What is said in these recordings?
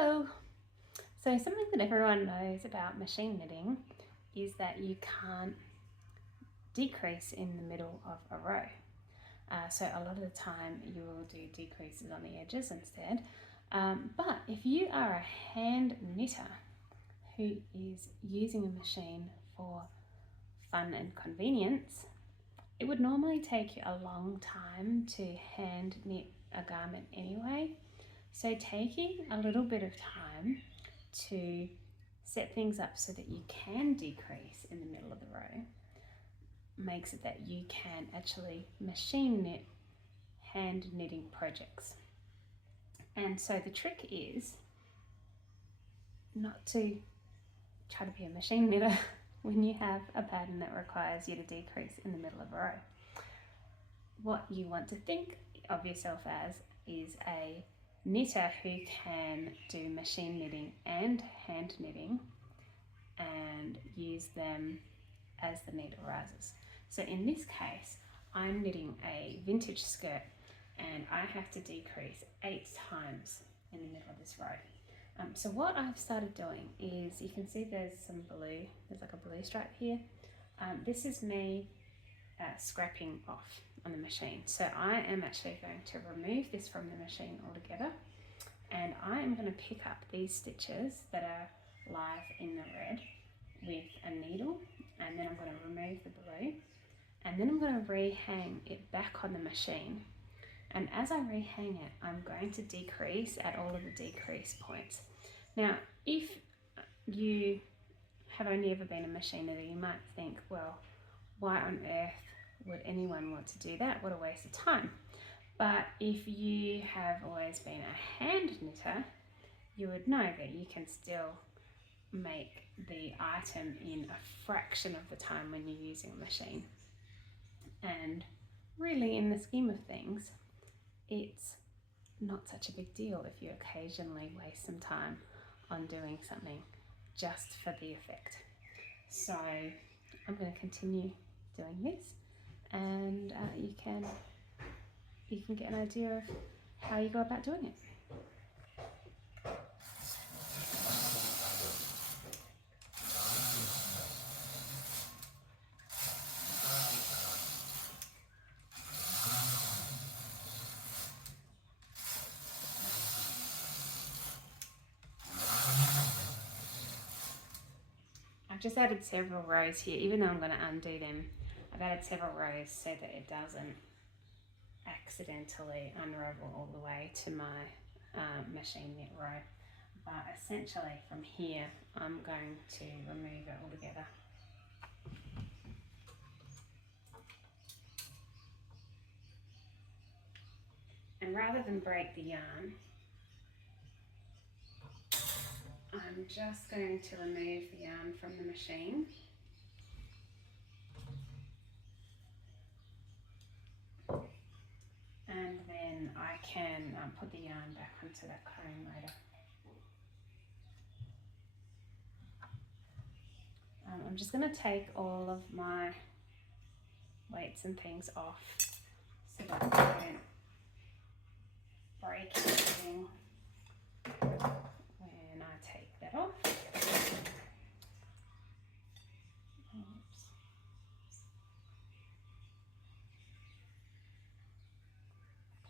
Hello! So something that everyone knows about machine knitting is that you can't decrease in the middle of a row. So a lot of the time you will do decreases on the edges instead. But if you are a hand knitter who is using a machine for fun and convenience, it would normally take you a long time to hand knit a garment anyway. So taking a little bit of time to set things up so that you can decrease in the middle of the row makes it that you can actually machine knit hand knitting projects. And so the trick is not to try to be a machine knitter when you have a pattern that requires you to decrease in the middle of a row. What you want to think of yourself as is a knitter who can do machine knitting and hand knitting and use them as the need arises. So in this case, I'm knitting a vintage skirt and I have to decrease 8 times in the middle of this row. So what I've started doing is, you can see there's some blue, there's like a blue stripe here. This is me scrapping off on the machine. So I am actually going to remove this from the machine altogether, and I am going to pick up these stitches that are live in the red with a needle, and then I'm going to remove the blue, and then I'm going to rehang it back on the machine. And as I rehang it, I'm going to decrease at all of the decrease points. Now, if you have only ever been a machine knitter, you might think, well, why on earth would anyone want to do that? What a waste of time. But if you have always been a hand knitter, you would know that you can still make the item in a fraction of the time when you're using a machine. And really, in the scheme of things, it's not such a big deal if you occasionally waste some time on doing something just for the effect. So I'm going to continue doing this, and you can get an idea of how you go about doing it. I've just added several rows here, even though I'm going to undo them. I've added several rows so that it doesn't accidentally unravel all the way to my machine knit row. But essentially from here, I'm going to remove it altogether. And rather than break the yarn, I'm just going to remove the yarn from the machine. And then I can put the yarn back onto that comb later. I'm just going to take all of my weights and things off so that I don't break anything when I take that off. Oops.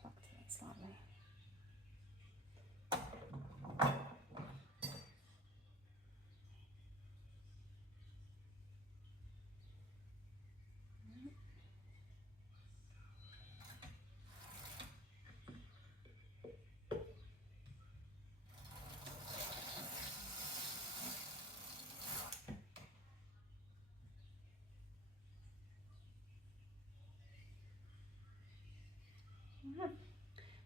Plucked that slightly.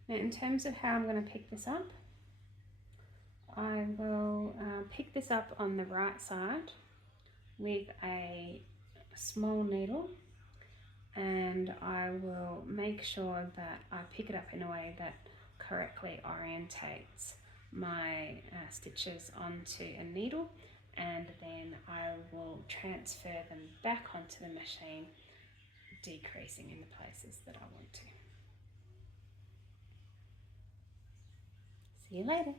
Now, in terms of how I'm going to pick this up, I will pick this up on the right side with a small needle, and I will make sure that I pick it up in a way that correctly orientates my stitches onto a needle, and then I will transfer them back onto the machine, decreasing in the places that I want to. See you later.